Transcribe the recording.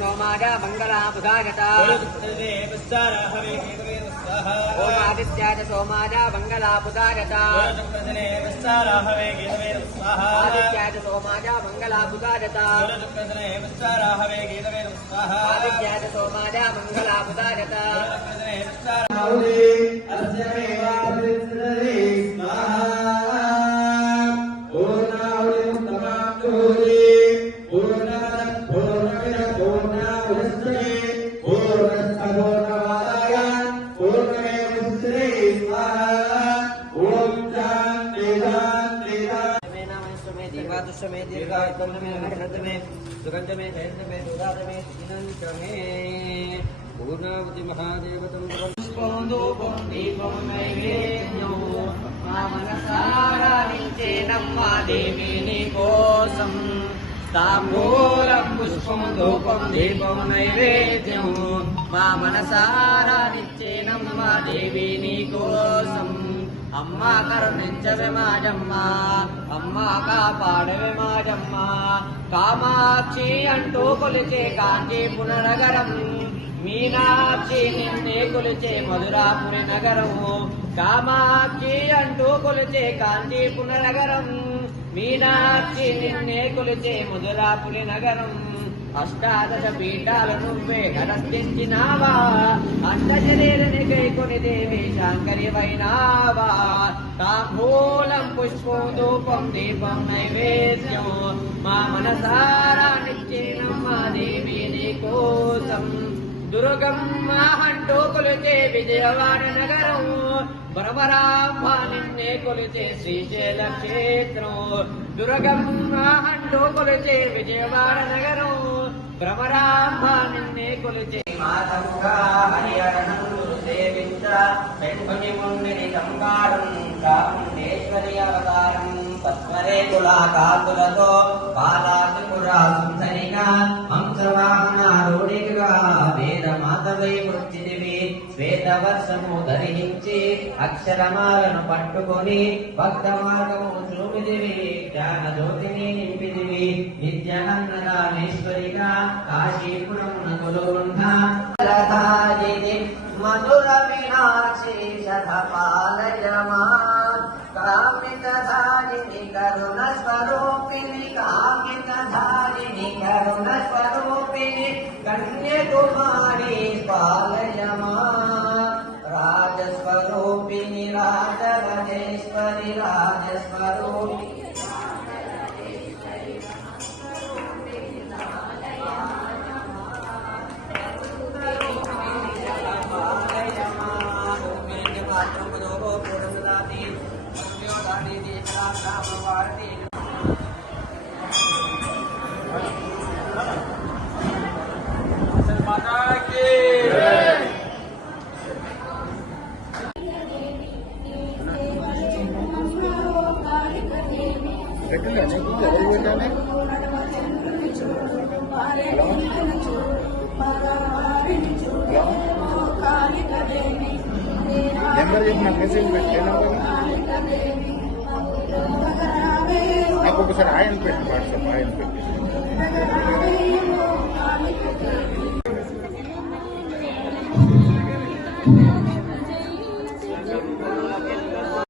सोमाजा मंगला बुधागता ओम आदित्याय सोमाजा मंगला बुधागता आदित्याय सोमाजा मंगला बुधागता आदित्याय सोमाजा मंगला बुधागता में दीर्घायुष्य में अनंत में सुगंध में धैर्य में दुराद में दीनंत में पूर्णावति महादेवतम पुष्पोन्दूपं दीपं नैवेद्यो मा मनसारा नित्येनम्मा देवी निकोसं ताम्बूलं पुष्पं धूपं दीपं नैवेद्यो मा मनसारा नित्येनम्मा देवी निकोसं अम्मा करुणिंचवे माजम्मा अम्मा कापाडवे माजम्मा कामाक्षी अंटू कोलिचे कांचीपुर नगरम मीनाक्षी निन्ने कोलिचे मधुरापुरी नगरम कामाक्षी अंटू कोलिचे कांचीपुर नगरम मीनाक्षी निन्ने कोलिचे मधुरापुरी नगरम अष्टादश पीठाल नुव्वे घटस्थिंचिनावा अष्टशरीरनि कैकोनि देवी शांकरी वैनावा ताम्बूलं पुष्पं धूपं दीपं नैवेद्यं मा मनसारा नित्येनम्मा देवी निकोसं दुर्गम्मा हंटो कोलिचे विजयवाड़ नगरं बरबराम्मा निन्ने कोलिचे श्रीशैल क्षेत्रं दुर्गम्मा हंटो कोलिचे विजयवाड़ नगरं भ्रमराम्मा निन्ने कोलिचे मातमुखा हरिहरनं गुरुदेवीं च वेण्पति मुन्निरि संकारं चामुण्डेश्वरी अवतारं तस्मरे कुलाकातुलतो बालात्रिपुरा सुन्दरिका हंसवाहनारूढिका వేదమాతవై వృత్తిదివి శ్వేతవర్షము ధరించి అక్షరమాలను పట్టుకొని భక్త మార్గము చూపిదివి జ్ఞాన జ్యోతిని నింపిదివి నిత్యానందరామేశ్వరిగా కాశీపురమున కొలువున్న మధుర మీనాక్షి శతపాలయమా కామితధారిణి కరుణ స్వరూపిణి కామితధారిణి కరుణ స్వరూపిణి కన్యాకుమారి పాలయమా రాజస్వరూపిణి రాజరాజేశ్వరి రాజస్వరూపిణి నెంబర్ చెప్పిన మెసేజ్ పెట్టేనా నాకు ఒకసారి ఆయన పెట్టి వాట్సాప్